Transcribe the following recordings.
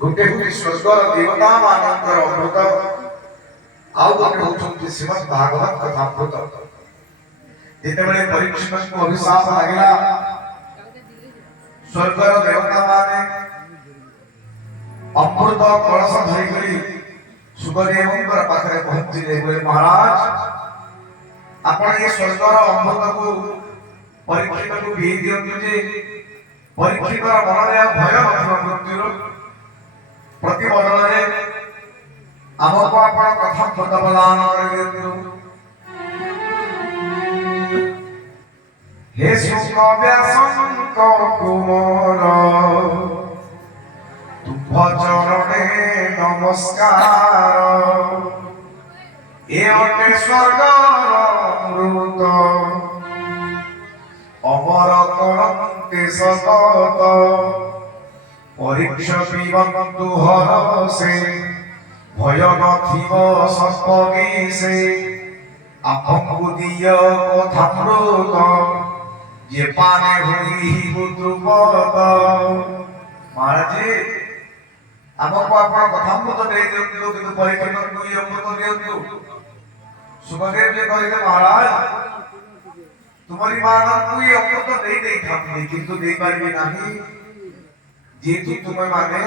गोटे हूँ स्वर्गर देवता मानकर अमृत आउ गोटे होउछन्ति श्रीमद् भागवत कथामृत। जेतेबेले परीक्षित को अभिशाप लागला स्वर्गर देवता माने अमृत कलश धरि करी सुखदेवंकर पाखरे पहुंचिले बोले महाराज आपण ये स्वर्गर अमृत को परीक्षित को दे दियंतु जे परीक्षित मनरे भय नथिबा मृत्युर प्रति बदलरे आमको आपण कथा प्रदान करि दियंतु। हे सुख व्यासंक कुमार तुम चरणे नमस्कार ए अटे स्वर्गर अमृत अमर करन्ते सतत परीक्ष पिबन्तु हरसे भय नथिब सर्पविषे आपंकु दिय कथामृत जे पाने हुई बुद्रुपद। महाराज आमको आपण कथामृत दे दियंतु किंतु परीक्षित को ये अमृत दियंतु। सुखदेव जी कहिले महाराज तुम्हारी मान को ये अमृत दे दे थामि किंतु दे पारिबे नाही जेतु तुमे माने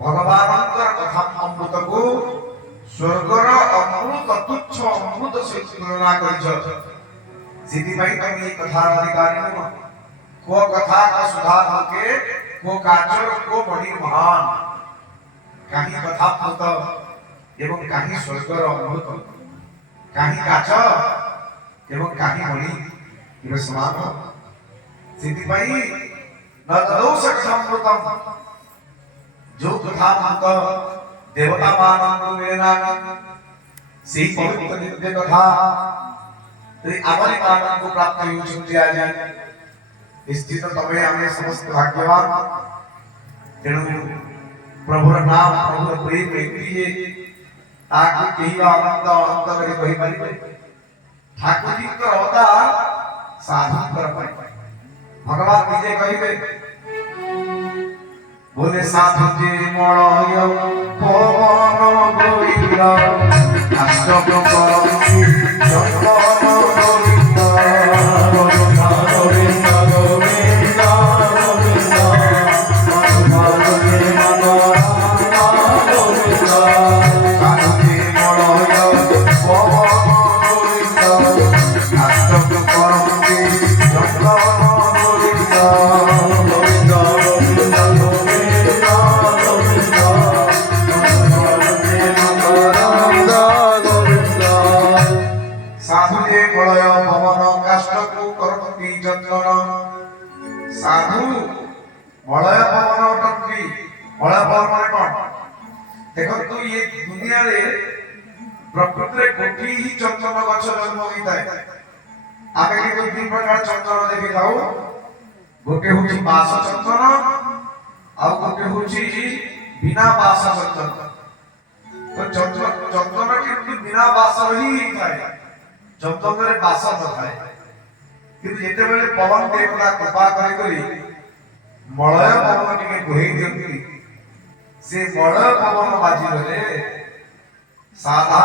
भगवानंकर कथा अमृत को स्वर्गर अमृत तुच्छ अमृत से तुलना करिछ। सिद्धि भाई तुम ये कथा अधिकारी हो को कथा का सुधार होके को काचर को बड़ी महान कहीं कथा अमृत एवं कहीं स्वर्गर अमृत कहीं काच एवं कहीं बड़ी ये समान सिद्धि भाई न दोष अमृतम जो कथा अमृत देवता मानंदु वेना से पवित्र नित्य कथा आमरी मान को प्राप्त होउछन्ति आज स्थित तबे आमे समस्त भाग्यवान तेणु प्रभुर नाम प्रभुर प्रेम प्रिय ताकि केही आनंद अनंत करी कहि परिबे ठाकुर जी को अवतार साधु कर पाए भगवान निजे कहिबे बोले साधु जे मलय पवन गोइला अष्टक करंति जगन साधु मलय पवन टंकी मलय पवन माने कोन देखो तू ये दुनिया रे प्रकृति रे कोठी ही चंदन गछ जन्म होइताय आगे के दो तीन प्रकार चंदन देखि जाऊ गोटे होची बास चंदन आ गोटे होची बिना बास चंदन। तो चंदन किंतु बिना बास ही थाय चंदन रे बास न थाय किंतु जेते बेले पवन देवता कृपा करी करी मलय पवन टिके बोही दियंती से मलय पवन बाजी रे साधा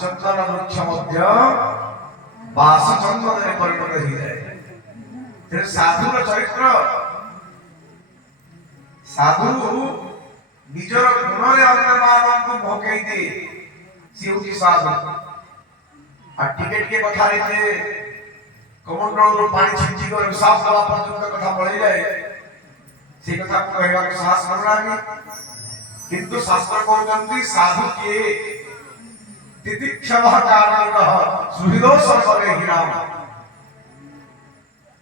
चंदन वृक्ष मध्य बास चंदन रे परिणत हो जाए। फिर साधु रो चरित्र साधु निजर गुण रे अन्य मानव को भोगई दे से होची साधु आ टिके टिके कथा रे कमंडल पानी छिंची कर विशाल दवा पर्यंत कथा पड़ी जाए से कथा कहवा के साहस करलानी किंतु शास्त्र कहउछन्ति साधु के तितिक्षव कारणतः सुहृदो सर्वरे हिनाम।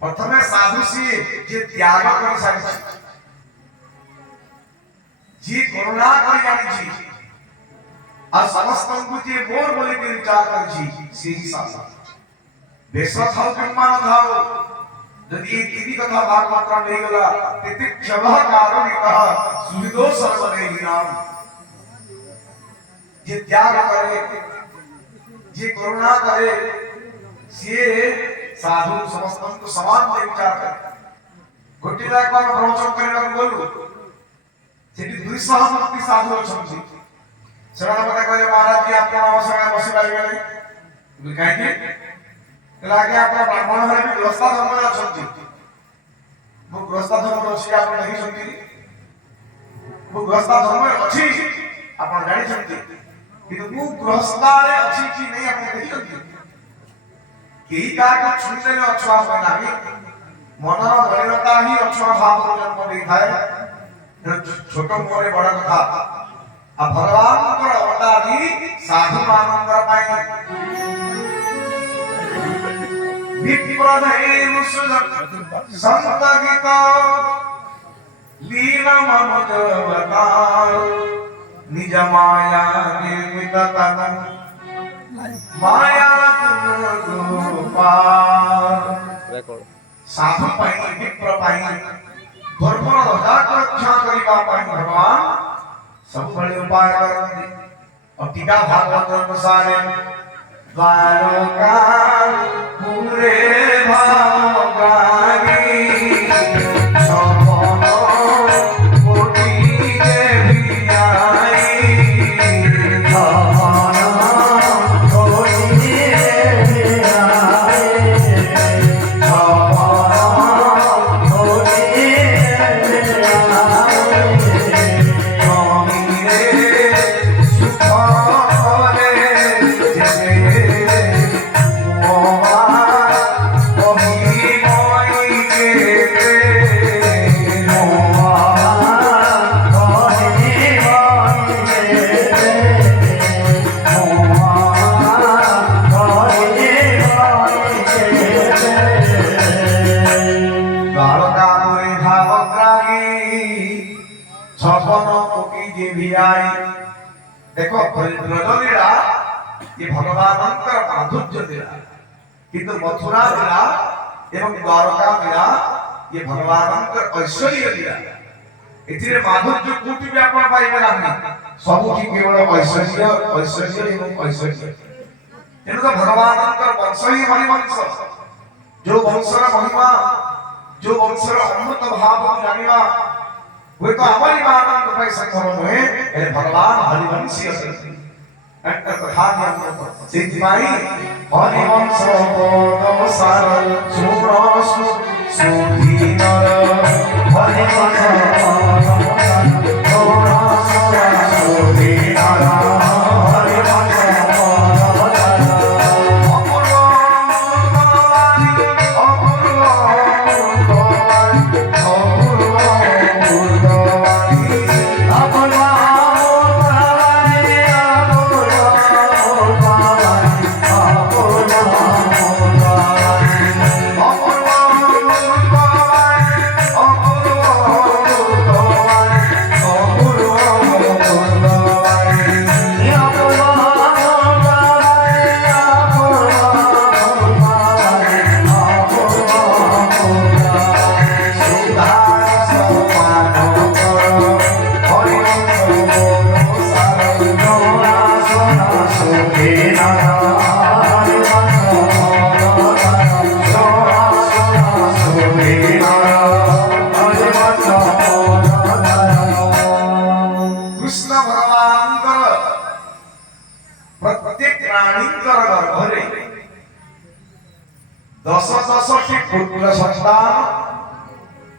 प्रथमे साधु से जे त्याग कर सारी जी करुणा कर जानी छी आ समस्त को जे मोर बोले के विचार कर छी से ही साधु बेस थाओ किम्मा न थाओ यदि ये तीन कथा भाग मात्रा नहीं गला तितिक्षव कारणतः सुहृदो सर्वरे हिनाम। जे त्याग करे जे करुणा करे से साधु समस्त समान विचार करे। गोटी लाख प्रवचन करने बोलू सेठी 200 ଭକ୍ତି ସାଧୁ ଅଛନ୍ତି ସେମାନେ ମତେ କହିଲେ ମହାରାଜ କି ଆପଣ ଆମ ସାଙ୍ଗରେ ବସି ପାରିବେ ନାହିଁ କାହିଁକି କହିଲେ ଆଜ୍ଞା ଆପଣ ବ୍ରାହ୍ମଣ ହେଲେ ବି ଗ୍ରସ୍ତା ଧର୍ମରେ ଅଛନ୍ତି ମୁଁ ଗ୍ରସ୍ତା ଧର୍ମରେ ଅଛି ଆପଣ ଦେଖିଛନ୍ତି ମୁଁ ଗ୍ରସ୍ତା ଧର୍ମରେ ଅଛି ଆପଣ ଜାଣିଛନ୍ତି କିନ୍ତୁ ମୁଁ ଗ୍ରସ୍ତାରେ ଅଛି କି ନାହିଁ ଆପଣ ଦେଖିଛନ୍ତି କେହି କାହାକୁ ଛୁଇଁଦେଲେ ଅଛୁଆ ହୁଏ ନାହିଁ ମନର ମଳିନତା ହିଁ ଅଛୁଆ ଭାବର ଜନ୍ମ ଦେଇଥାଏ ଛୋଟ ମୁହଁରେ ବଡ କଥା ଆଉ ଭଗବାନଙ୍କର ଅବତାରୀ ସାଧୁ ମାନଙ୍କର ପାଇଁ ବିପ୍ରଦେୟୁ ସନ୍ତ ଗୀତ লীলা মনোজ অবতার নিজ মায়া নির্মিত তন মায়া গুণ গোপাল সাধু পাই বিপ্র পাই ধর্মর রজাক রক্ষা করিবা পাই ভগবান ସବୁବେଳେ ଉପାୟ କରନ୍ତି ଅଟିକା ଭାଗବତ ଅନୁସାରେ ଦ୍ୱାରକା ପୁରେ ଭାବ ପ୍ରାଣୀ ସପନ କୋଟି ଦେବୀ ଆଇ ସପନ କୋଟି ଦେବୀ ଆଇ ସପନ କୋଟି ଦେବୀ देखो ब्रजलीला ये भगवानंकर माधुर्य लीला किंतु मथुरा लीला एवं द्वारका लीला ये भगवानंकर ऐश्वर्य लीला एथिरे माधुर्य कोटि भी आपण पाइबे नाही सबुठी केवल ऐश्वर्य ऐश्वर्य एवं ऐश्वर्य एनो तो भगवानंकर वंश ही हरिवंश जो वंशर महिमा जो वंशर अमृत भाव जानिबा वे तो हमारी आनंद पर संभव हुए हे भगवान हरिवंशी असति अंतर कथा दिया सिद्धिमाई हरिवंश बोध सार सुरस सुधीनर हरिवंश बोध सार सुधीनर हरिवंश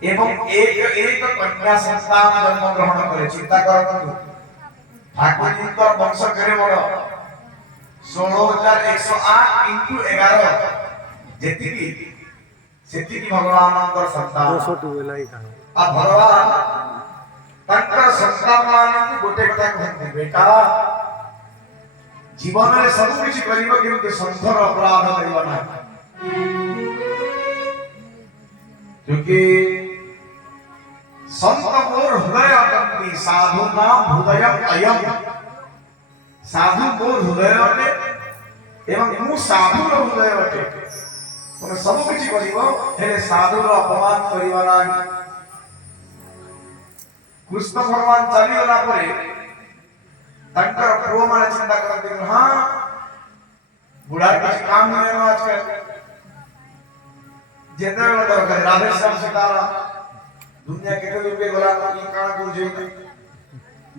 एवं एक कन्या संतान जन्म ग्रहण करे चिंता करंतु ठाकुर जी का वंश करे बड़ 16108 into 11 जेतिकी सेतिकी भगवानंकर संतान 200 वेलाई का आ भगवान तंकर संतान मान गोटे कथा कहते बेटा जीवन में सब कुछ करिवो किंतु संसार अपराध करिवो ना क्योंकि संत मोर हृदय अटंती साधु नाम हृदय अयम साधु मोर हृदय अटे एवं मु साधु हृदय अटे तुम सब किछि करिवो हेले साधु रो अपमान करिवो नाही कृष्ण भगवान चली गला परे तंकर प्रो माने चिंता करते हां बुढ़ा के काम नहीं है आजकल जेते दरकार राधे श्याम सीताराम दुनिया केते रुपए गला की काना को जे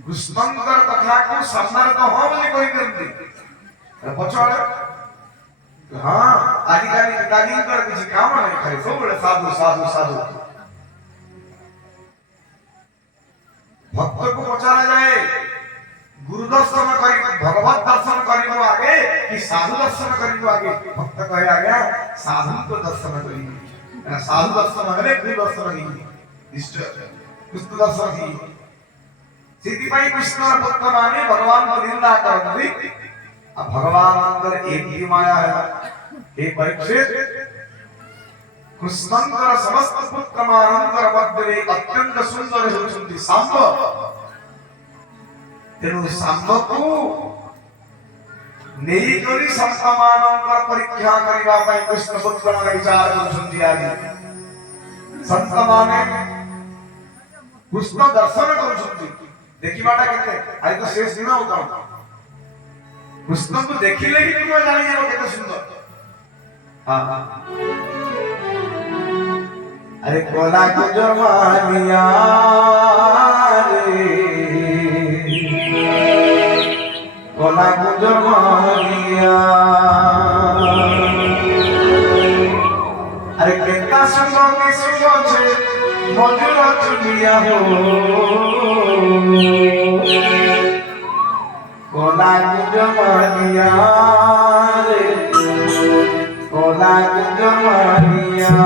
କୃଷ୍ଣଙ୍କର କଥାକୁ ସମ୍ମାନ ତ ହଁ ବୋଲି କହିଦିଅନ୍ତି ପଛରେ ହଁ ଆଜିକାଲି ପିତାଜୀଙ୍କର କିଛି କାମ ନାହିଁ ଖାଲି ସବୁବେଳେ ସାଧୁ ସାଧୁ ସାଧୁ ଭକ୍ତକୁ ପଚରାଯାଏ ଗୁରୁ ଦର୍ଶନ କରି ଭଗବତ ଦର୍ଶନ କରିବୁ ଆଗେ କି ସାଧୁ ଦର୍ଶନ କରିବୁ ଆଗେ ଭକ୍ତ କହେ ଆଜ୍ଞା ସାଧୁଙ୍କ ଦର୍ଶନ କରିବି ସାଧୁ ଦର୍ଶନ ହେଲେ ଗୁରୁ ଦର୍ଶନ ହେଇଯିବ ନିଶ୍ଚୟ କୃଷ୍ଣ ଦର୍ଶନ ହେଇଯିବ ସେଥିପାଇଁ କୃଷ୍ଣର ଭକ୍ତମାନେ ଭଗବାନଙ୍କ ନିନ୍ଦା କରନ୍ତି ଆଉ ଭଗବାନଙ୍କର ଏମିତି ମାୟା ହେଲା ଏ ପରୀକ୍ଷିତ କୃଷ୍ଣଙ୍କର ସମସ୍ତ ପୁତ୍ରମାନଙ୍କର ମଧ୍ୟରେ ଅତ୍ୟନ୍ତ ସୁନ୍ଦର ହେଉଛନ୍ତି ଶାମ୍ବ ତେଣୁ ଶାମ୍ବକୁ ନେଇକରି ସନ୍ତାନମାନଙ୍କର ପରୀକ୍ଷା କରିବା ପାଇଁ କୃଷ୍ଣ ପୁତ୍ରମାନେ ବିଚାର କରୁଛନ୍ତି ଆଜି ସନ୍ତାନମାନେ କୃଷ୍ଣ ଦର୍ଶନ କରୁଛନ୍ତି ଦେଖିବାଟା କେତେ ଆଜି ତ ଶେଷ ଦିନ ଆଉ କଣ କୃଷ୍ଣଙ୍କୁ ଦେଖିଲେ ହିଁ ତୁମେ ଜାଣିଯିବ କେତେ ସୁନ୍ଦର अरे कोला को जमानिया रे कोला को जमानिया अरे केता सुनो की सुनो छे मधुर चुनिया हो कोला को जमानिया रे कोला को जमानिया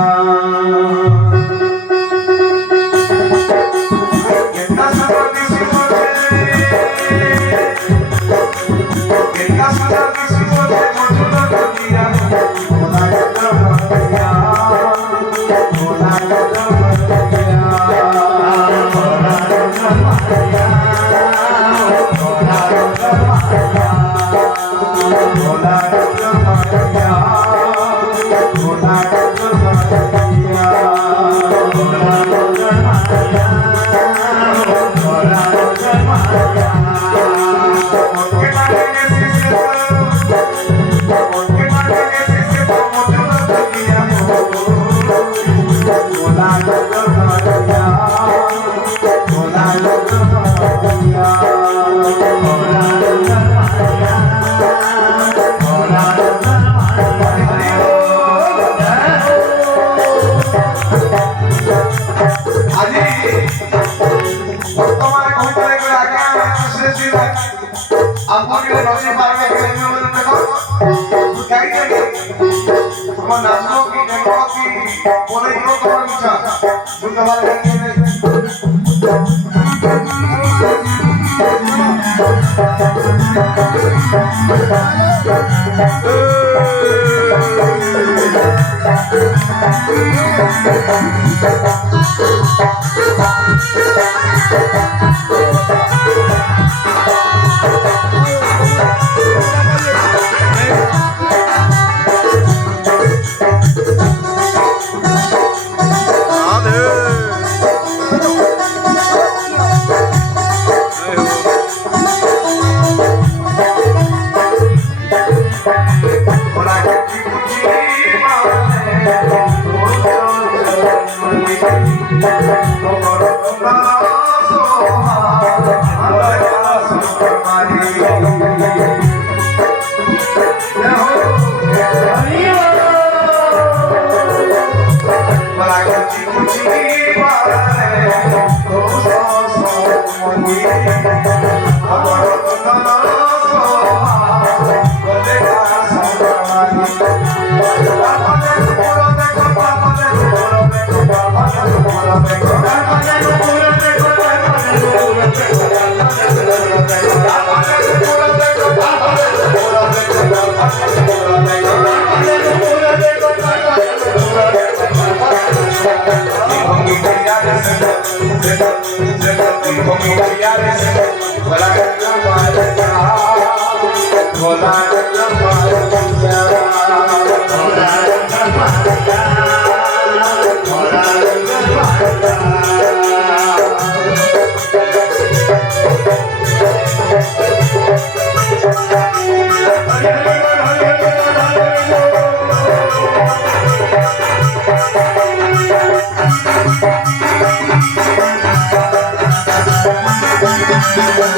Thank you.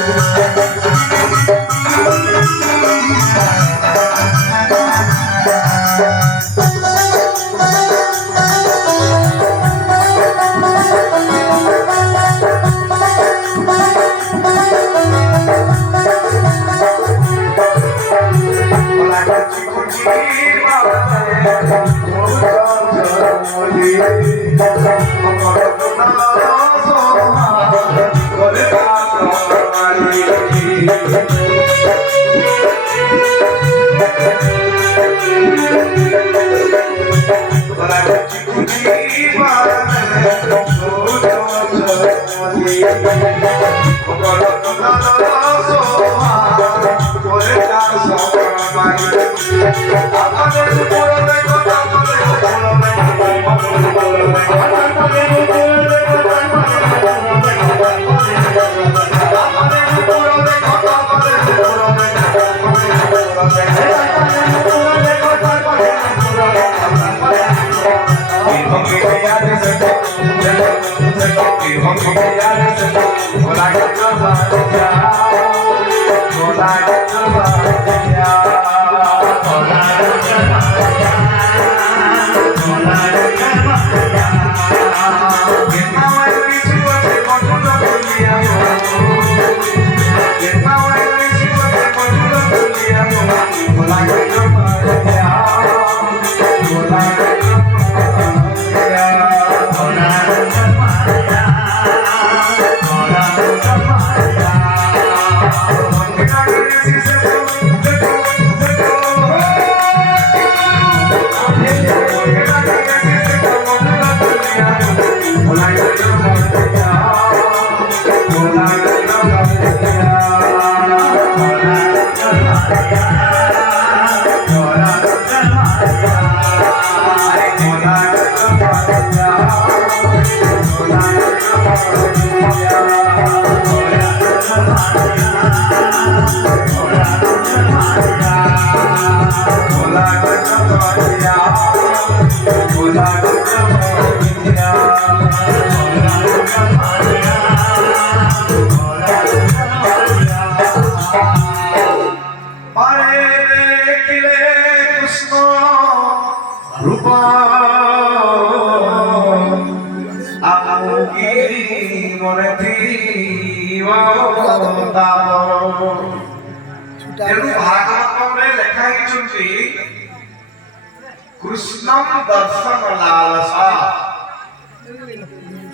कृष्ण दर्शन लालसा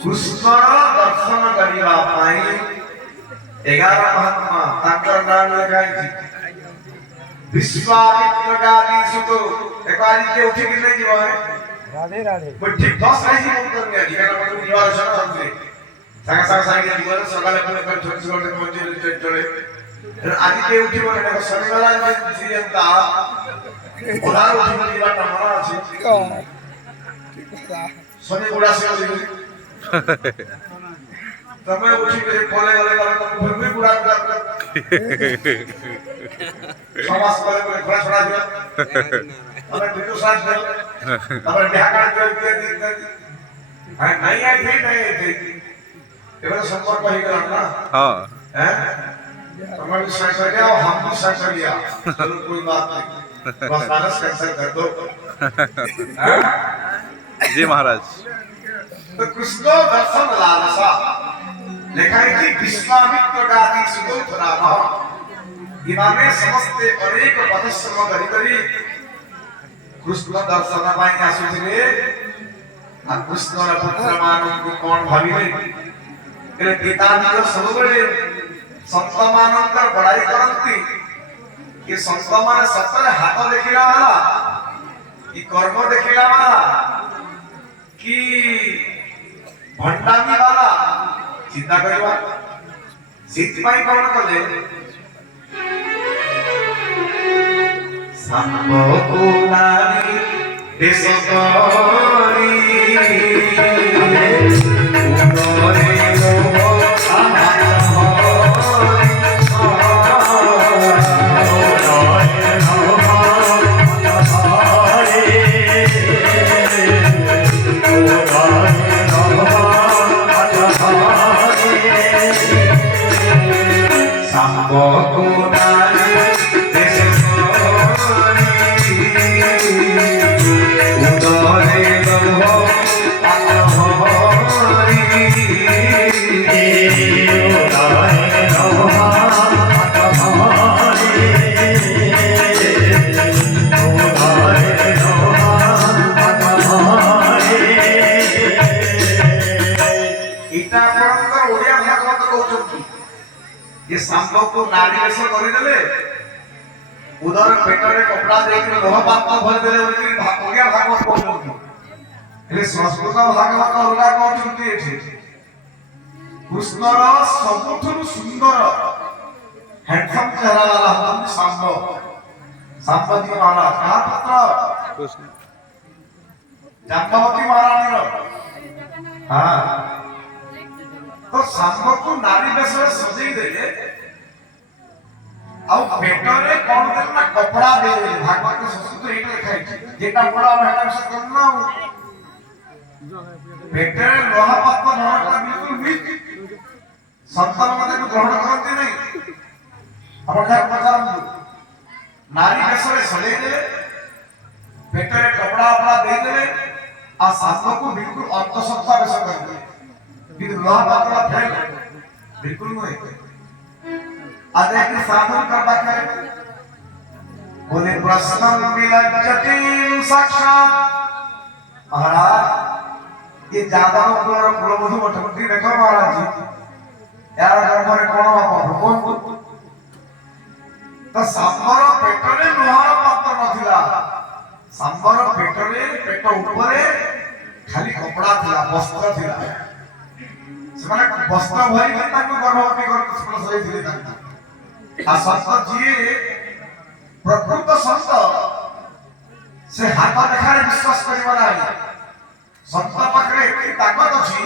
कृष्ण दर्शन करिबा पाई 11 महात्मा ताकर नाम लगाई विश्वामित्र गादी सुतो एकाली के उठी कि नहीं जीवा है राधे राधे बट्टी 10 नहीं बोल गया जी का मतलब जीवा सन समझे संग संग संग जीवा सकाले पुणे कर छोटे छोटे मंदिर चले आज के उठी बोले ना शनिवार में जीवंता उधार उठी बोली बात हमारा আছে शनि गुड़ा से तब उठी के बोले वाले तो फिर भी गुड़ा समाज वाले को खड़ा छोड़ा दिया हमें बिल्कुल साथ दे हमें बिहार का दे नहीं आई थी ये वाला संपर्क ही करना ना हां हैं हमारे साथ आ गया और हम भी साथ आ गया चलो कोई बात नहीं बस मानस कैंसिल कर दो जी महाराज तो कृष्ण दर्शन लालसा लिखा है कि विश्वामित्र गादी सुदूत नाम इमामे समस्ते अनेक पदश्रम करी करी कृष्ण दर्शन पाई आसुथिले आ कृष्णर पुत्र माननको कोन भाबिले ए पिताजी सबले संत मानकर बड़ाई करंती कि संत मान सतरे हाथ देखिला वाला कि कर्म देखिला वाला कि भंडामी वाला चिंता करवा सिद्धपाई कौन कले संभव नारी देश करी उनरे लो ये सांप को नारी वेश କରିଦେଲେ उधर पेटरे कपड़ा देके लोह पात्र भर देले बोली ओडिया भागवत कहउछंती हेले संस्कृत भागवत अलगा कहउछंती एठी कृष्णर सबुठु सुंदर हैंडसम चेहरा वाला हम सांबती महाराज कहा पुत्र कृष्ण जाम्बवती महारानी रो हां तो सांब को नारी वेश सजई देले आ पेटरे कोन देना कपड़ा दे भागवत के संस्कृत एटा लिखाई जेटा बड़ा हम से करना पेटरे लोहा पात्र नरका बिल्कुल मिट संतान मते को ग्रहण करते नहीं अपन घर पचारंतु नारी वेशरे सजई देले पेटरे कपड़ा अपना दे देले आ सांप को बिल्कुल अंतसत्ता वेश कर देले कि लोहा पात्र फेल बिल्कुल नहीं आधे के साधन करता है बोले प्रश्न विलज्जति साक्षात महाराज ये ज्यादा उपलर कुलबधु मठमंत्री देखो महाराज जी यार घर में कोन बाप भगवान तो सांबर पेटरे लोहार पात्र नथिला सांबर पेटरे पेट ऊपरे खाली कपड़ा थिला वस्त्र थिला सेमाने वस्त्र भरी ताको गर्भवती कर स्पर्श होई थिले ताको आ संत जी प्रकृत संत से हाथ देखारे विश्वास करिबा नाही संत पाखरे एती ताकत अछि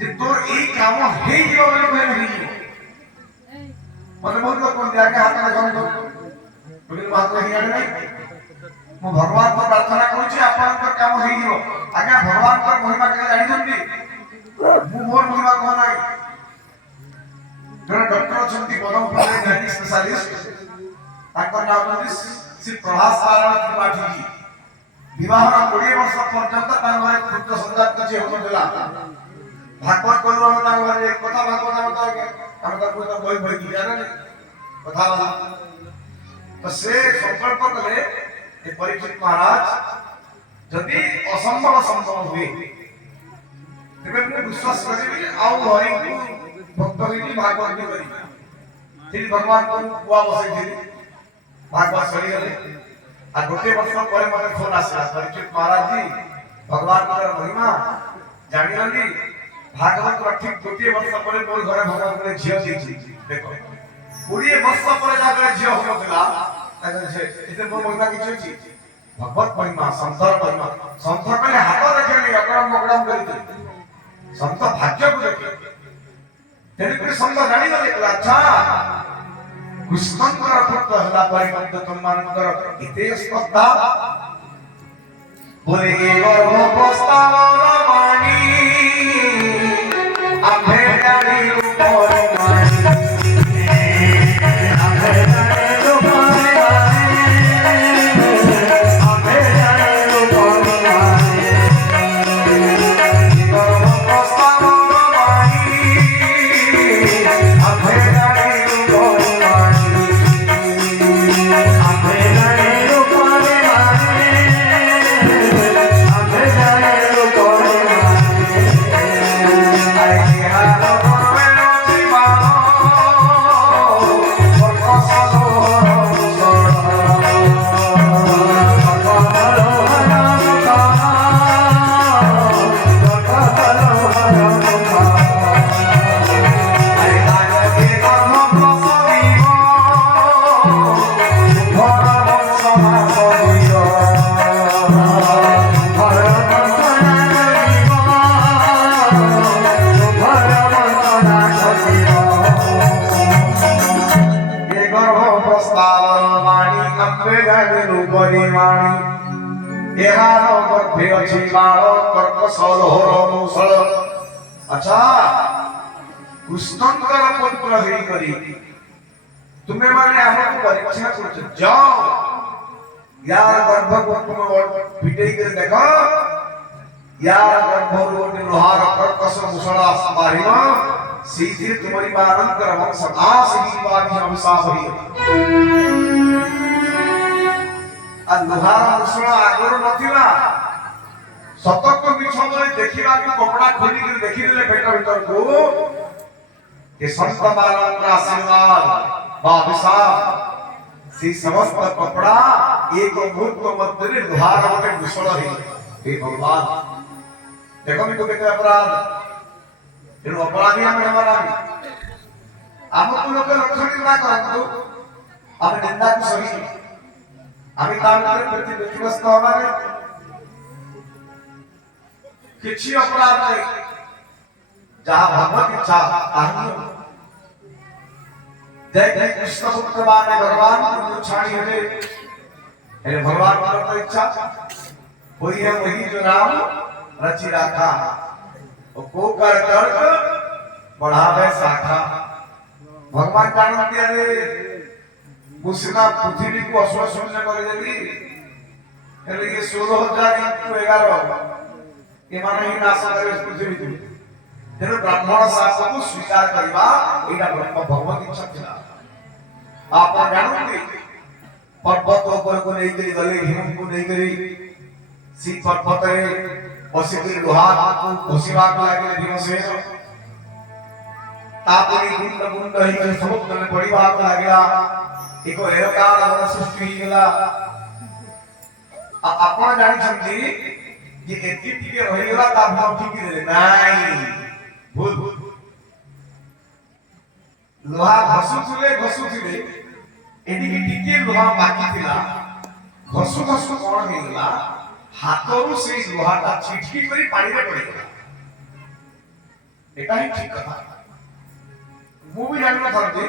जे तोर एई काम हेई जिवो बोली कहले हेई मने बहुत लोग कोन आगे हाथ देखा तो बोली बात नहीं आने नहीं मो भगवान को प्रार्थना करू छी आपन को काम हेई जिवो आगे भगवान को महिमा के जानि जंती मु मोर महिमा को नाही जने डॉक्टर छंती बलम पले गाइनी स्पेशलिस्ट ताकर नाम होती श्री प्रभास नारायण त्रिपाठी जी विवाह 20 वर्ष पर्यंत तांगरे पुत्र संजात जे होतला भागवत कोन तांगरे एक कथा भागवत बताओगे हम को तो कोई भई दिया ना कथा वाला तो से संकल्प करे ये परीक्षित महाराज यदि असंभव संभव हुए तबे मैं विश्वास करिबी आउ हरि को भक्तों की भागवत में करी फिर भगवान को बुआ बसे थी भागवत सरी गले आ गोटे वर्ष पर मते फोन आसला परीक्षित महाराज जी भगवान का महिमा जानि लंदी भागवत को ठीक गोटे वर्ष पर मोर घरे भगवान को झियो दी देखो 20 वर्ष पर जाकर झियो होतला ताके से इते मोर महिमा किछ छी भगवत महिमा संतर महिमा संत कले हाथ देखेनी अकरम मकरम करी संत भाग्य को देखे तेरे संग जानी गले अच्छा कृष्णकर पुत्र हला परिबंध तुममानकर इते स्पर्धा बोले गर्भ प्रस्ताव रमणी आभे जानी रूपर मानी आभे जानी रूपर अच्छा कृष्णकर पुत्र हेई करी तुम्हें माने हमको परीक्षा कर जाओ यार गर्भ को तुम फिटेई के देखो यार गर्भ रोटे लोहार कर्कश मुसला बारिमा सीधे तुम्हारी बारंकर वंश आस ही बारी अभिशाप होई आ लोहार मुसला आगरो नथिला सतक मिछ बोले देखिबा कि कपड़ा खोली के देखि देले पेट भीतर को कि संत मानव आशीर्वाद से समस्त कपड़ा एक मुहूर्त मध्य लुहार गोटे विषण हे भगवान देखो तो केते अपराध तेणु अपराधी आम हमारा आमको लोक रक्षण ना करंतु आम निंदा को सही आम प्रति व्यतिग्रस्त हमारे किसी अपराध नहीं जहाँ भगवत इच्छा जय जय कृष्ण पुत्र माने भगवान को छाड़ी हमें अरे भगवान की तो इच्छा वही है वही जो राम रचि राखा और को कर तर्क बढ़ावे शाखा भगवान जानते अरे मुसना पृथ्वी को अश्वशून्य कर देली अरे ये 16,000 into 11 ये माने ही नाश करे पृथ्वी को तेरे ब्राह्मण शास्त्र को स्वीकार करवा एटा ब्रह्म भगवत इच्छा थिला आप जानते पर्वत ऊपर को नहीं करी गले हिम को नहीं करी सी पर्वत रे बसी के लोहा को घोषिवा को लागे भीम से तापरी गुंड गुंड ही के समुद्र में पड़ीवा को लागला एको रेवकाल मन सृष्टि ही गला आपण जानि छथि जे एति टिके रहि गला ता भम ठीक रे नाही भूल लोहा घसुथिले एटी टिके लोहा बाकी थिला घसु घसु कोन हेला हाथरू से लोहाटा छिटकी करी पानी रे पड़ेगा एटा ही ठीक कथा मु भी जानि न थाते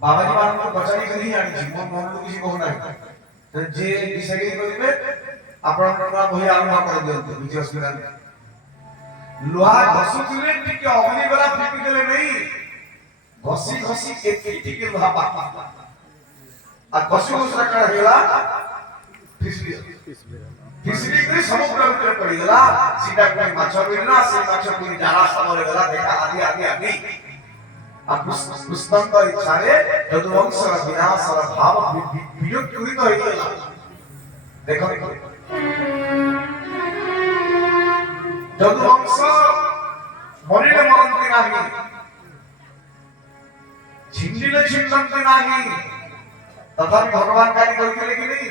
बाबाजी मान को बचाई करी जानि छी मन मन को किसी कहू नाही तो जे डिसाइड करिवे आपण का भई आरंभ कर दियंते बिजय अस्मिरान लोहा घसुथिले टिके अग्नि वाला फेंकी देले नहीं घसी घसी एक टिके लोहा बाकी आ घसु घसरा कर हेला फिसली के समुद्र में पड़ी गला सीधा कोई माछ मिलना से माछ कोई जाना समरे गला देखा आदि आदि आदि आ पुष्पन का इच्छा रे यदुवंश विनाश भाव वियुक्त हुई तो हेला देखो यदुवंश मरिले मरंती नाही छिंडिले छिंडंती नाही तथापि भगवान काली कहिथिले कि नहीं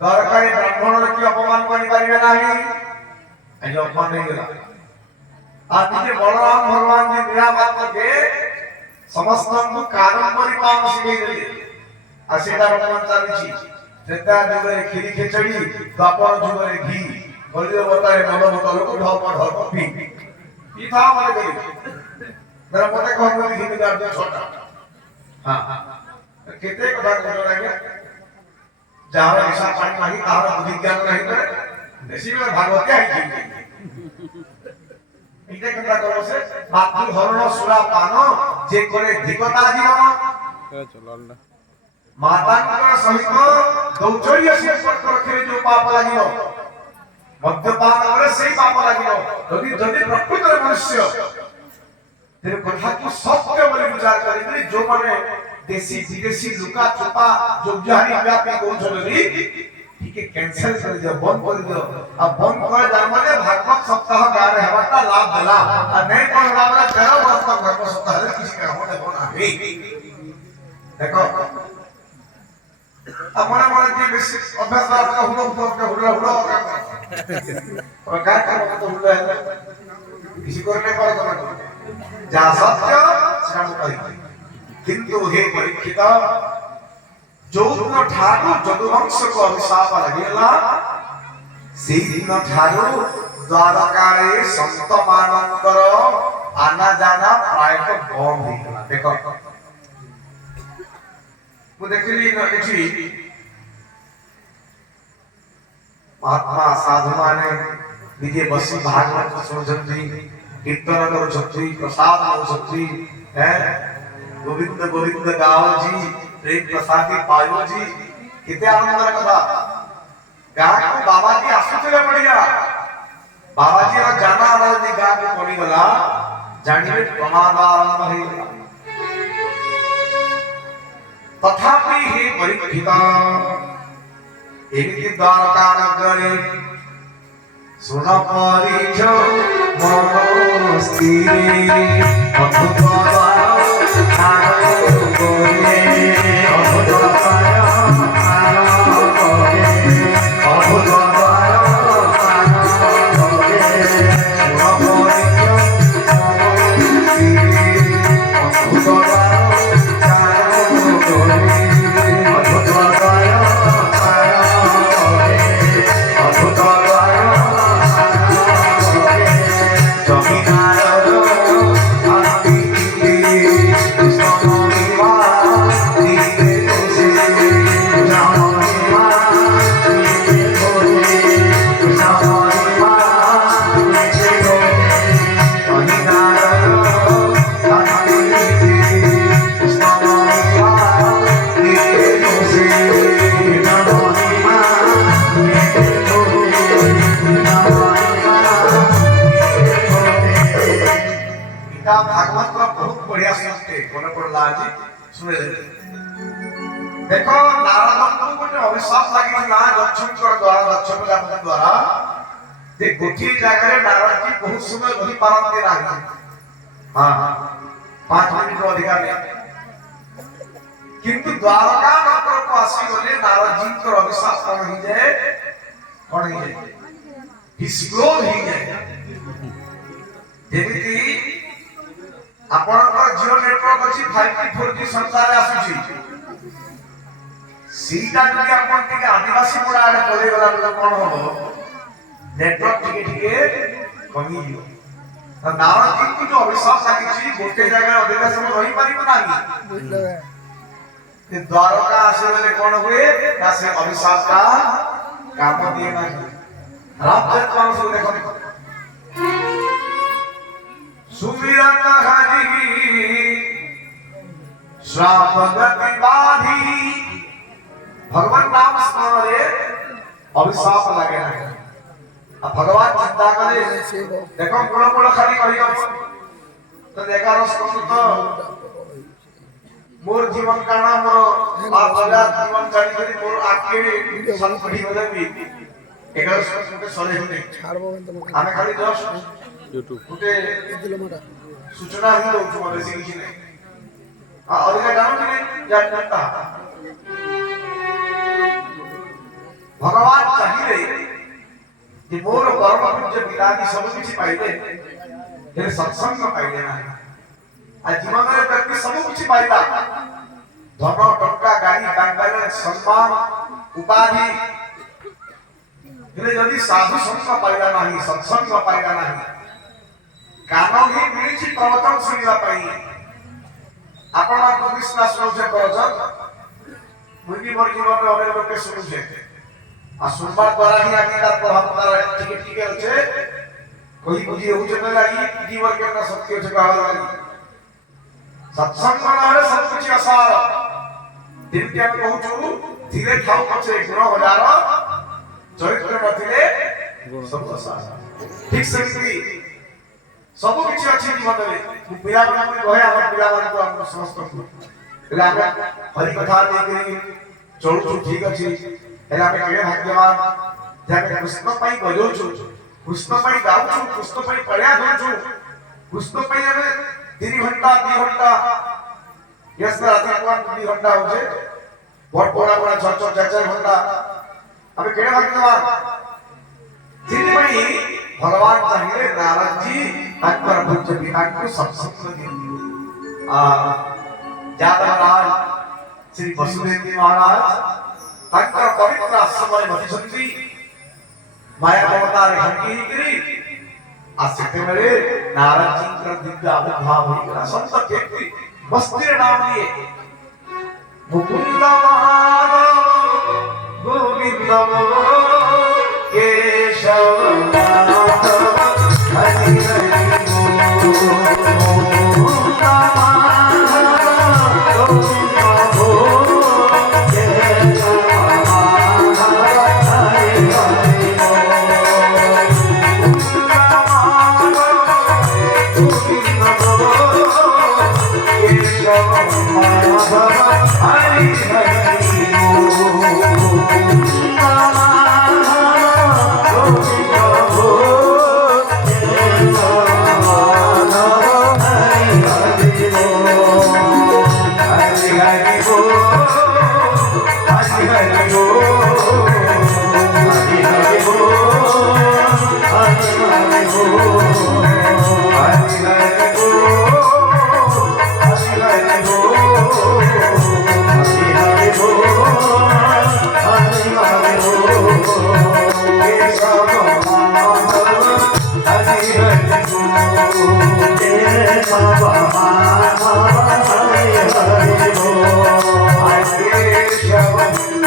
दरकारी ब्राह्मण की अपमान करि परिबे नाही आज अपमान नहीं गला आदि बलराम भगवान जी निरामत के समस्त को कादंबरी पाम सिखै देले आ सेटा वर्तमान चालुची त्रेता जुगे खिरी खिचड़ी द्वापर जुगे घी बलियो बताए नव बोतल को ढप ढप पी ई था माने गली मेरा मते कहन में घी निकाल दे छोटा हां केते कथा कहलो लागे जहां ऐसा पानी नहीं तार बुद्धि ज्ञान नहीं करे देसी में भागवत है इते कथा करो से मातृ हरण सुरा पान जे करे धिकता जीवन चलल ना माता का सहित दौचर्य से पट रखे जो पाप लागियो मद्यपान करे सेही पाप लागियो जदि प्रकृत मनुष्य तेरे कथा को सत्य बोली विचार करे जो माने देसी विदेशी लुका छुपा जो जारी व्यापी को चलली ठीक है कैंसिल कर दियो बंद कर दियो अब बंद कर जा माने भागवत सप्ताह गारे हवाटा लाभ देला आ नहीं कोन लाभला 13 वर्ष तक भागवत सप्ताह रे किसी का होने कोना है देखो अब मने जे बेसी अभ्यास का हुलो और का तो हुलो है किसी को नहीं पर तो जा सत्य श्रम कहि किंतु हे परीक्षित जो दिन ठारू यदुवंश को अभिशाप लगेला से दिन ठारू द्वारका रे संत मानकर आना जाना प्राय तो बंद हो गला देखो मु देखली एठी महात्मा साधु माने निजे बसी भागवत सुनछंती कीर्तन करूछंती प्रसाद लउछंती हैं गोविंद गोविंद गाओ जी प्रेम प्रसादी पायो जी किते आनंद कथा गाँ को बाबा जी आसुतले पड़िया बाबा जी रा जाना आवाज दी गाँ को पड़ी गला जानिबे प्रमाद आरंभ है तथापि हे परीक्षिता एमिति द्वारका नगरे सुन परिच मन स्थिरे भागवत बहुत बढ़िया सुनते कोने पड़ला जी सुने देखो नारद को गोटे अभिशाप लागि ना दक्षिणकर द्वारा दक्ष प्रजापति द्वारा जे गोटी जगह रे नारद जी बहुत समय रही पारंते नाही हां 5 मिनिट रो अधिकार नहीं किंतु द्वारका नगर को आसी गले नारद जी को अभिशाप कम ही जाए कोन ही जाए डिस्क्लोज ही जाए जेमिति आपनकर जियो नेटवर्क अछि 5G 4G संचार आसुची सीटा जदि आपन टिके आदिवासी मोड़ा आडे पले गला तो कोन हो नेटवर्क टिके कमी जियो त नारद जी को जो अभिशाप लागि छी गोटे जगह अधिक समय रही पारिबो नाही ते द्वारका आसे बेले कोन हुए ना से अभिशाप का काम दिए नाही रामचंद्र कौन सो देखो सुमिरन हरि श्राप गति बाधी भगवान नाम स्मरण अभिशाप लगे ना अब भगवान चिंता करे देखो गुण गुण खाली कही तो देखा रस तो मोर जीवन काना मोर बाप दादा जीवन चली करी मोर आके संपत्ति होले भी एकर सुनते सले होने आमे खाली जस्ट YouTube उते सूचना ही दो जो बेसी किछि नै और एका जानो कि जानता भगवान चाहिए कि मोर कर्म पूज्य पिता की सब किछि पाइबे हे सत्संग पाइबे ना आ जीवन रे व्यक्ति सब किछि पाइबा धन टंका गाड़ी बैंक बैलेंस सम्मान उपाधि हेले यदि साधु संग पाइला नाही सत्संग पाइला नाही कानो ही मिलिछि प्रवचन सुनिबा पई आपण को विश्वास होजे प्रवचन मुनि मोर जीवन रे अनेक लोक सुनुछे आ सुनबा द्वारा ही आगे तार प्रभाव तार ठीक ठीक होचे कोई बुझी होचे न लागी जीवन के न सत्य होचे कहवा लागी सत्संग रे सब कुछ आसार दिन के हम कहूछु धीरे खाओ पछे गुण हजार चरित्र नथिले गुण सब आसार ठीक से सब किछि अछि जीवन रे पिला बना के कहे हम पिला बना को हम समस्त को एला हम हरि कथा दे के चलु ठीक अछि एला हम केरे भाग्यवान जाके कृष्ण पई बजौ छु कृष्ण पई गाउ छु कृष्ण पई पढ़या हो छु कृष्ण पई हम 3 घंटा 2 घंटा यस राति को 2 घंटा हो जे बहुत बड़ा बड़ा 6-4 घंटा हम केरे भाग्यवान जिनि पई भगवान चाहिए नारद जी अंतर पूज्य पिता को सत्संग दिए जादवराज श्री वसुदेव जी महाराज अंतर पवित्र आश्रम में बसिसंती माया अवतार हंकी गिरी आसिते मेरे नारद जी का दिव्य आविर्भाव हुआ संत व्यक्ति मस्ती नाम लिए मुकुंद माधव गोविंद केशव हरि Hare हरि हरि बोल केशव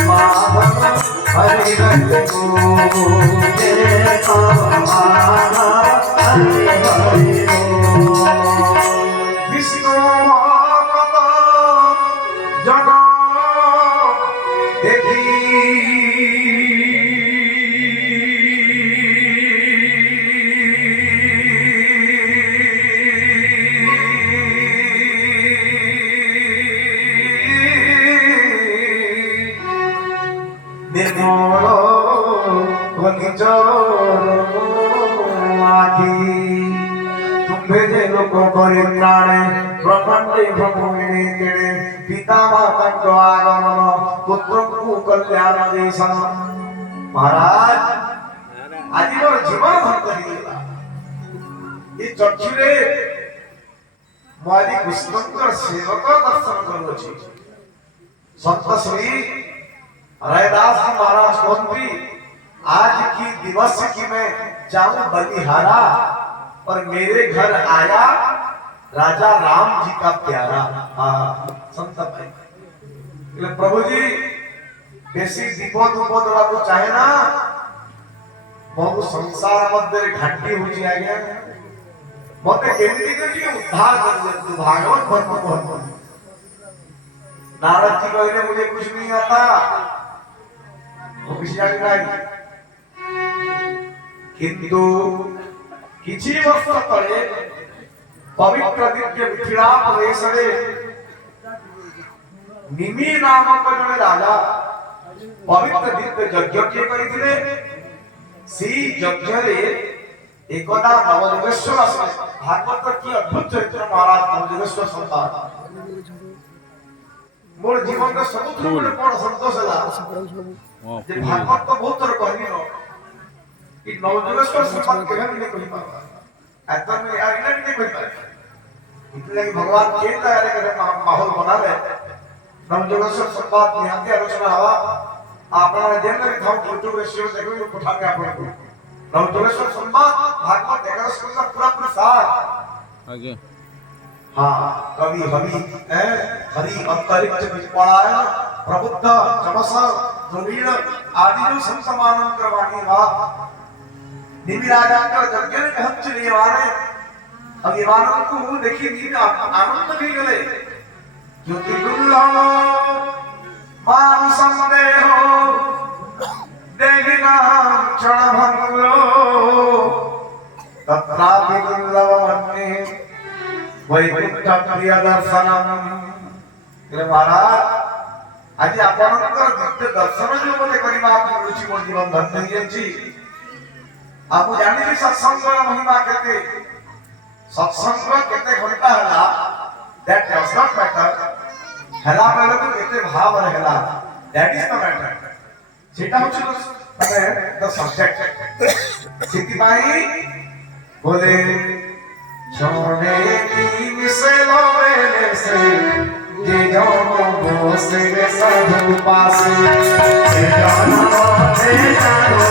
माधव हरि हरि बोल केशव माधव हरि हरि बोल विष्णु भक्त जन देखी निर्मल आखि तुम्भे जे लोक करे प्राणे ब्रह्मांडे ब्रह्मणे केणे पिता माता को आगमन पुत्र को कल्याण देशन महाराज आज मोर जीवन धन करिला ये चक्षुरे मारी कृष्णकर सेवक दर्शन करूछि संत श्री रैदास जी महाराज कौन आज की दिवस की मैं जाऊं बलिहारा और मेरे घर आया राजा राम जी का प्यारा संत भाई प्रभु जी बेसी दीपद उपद को चाहे ना बहु संसार मध्य घाटी हो आज्ञा मत केमती कर उद्धार कर भागवत भक्त को नारद जी कहले मुझे कुछ नहीं आता वो विषय नहीं किंतु किछि वर्ष तले पवित्र दिव्य मिथिला प्रदेश रे निमि नामक जने राजा पवित्र दिव्य यज्ञ के करिथिले सी यज्ञ रे एकदा नवयोगेश्वर भागवत की अद्भुत चरित्र महाराज नवयोगेश्वर संतान मोर जीवन का सबुठ बड़ संतोष है जे भागवत तो बहुत तरह कहनी हो कि नवयोगेश्वर संतान केहे नहीं कहि पाबा एतन में आइना नहीं कहि पाबा इसलिए भगवान के तैयारी करे माहौल बना ले नवयोगेश्वर संतान निहाती आलोचना हवा आपना जेन में था यूट्यूब रे शेयर देखो तो पठा के आपन को नवयोगेश्वर संतान भागवत 11 स्कंद का पूरा प्रसार आगे हाँ कवि हरि हरि अंतरिक्ष विपणाय प्रबुद्ध चमस दुर्वीण आदि जो संत मानव करवानी वा निमि राजा का यज्ञ ने हम चले वाले अब ये वालों को देखिए नींद आनंद भी गले ज्योति दुर्लभ मान संदेह देहिना क्षण भंगो तत्रा दुर्लभ मन्ये वैकुंठ प्रिय दर्शनम महाराज आज आपनकर दिव्य दर्शन जो मते करिबा आप रुचि मोर जीवन धन्य होइछि आप जानि कि सत्संग महिमा केते सत्संग केते घंटा हला दैट डज नॉट मैटर हला बेले तो केते भाव रहला दैट इज द मैटर सेटा होछि माने द सब्जेक्ट सिद्धि भाई बोले छोड़े की मिसलो मेले से ये जानो से साधु पासे ये जानो से जानो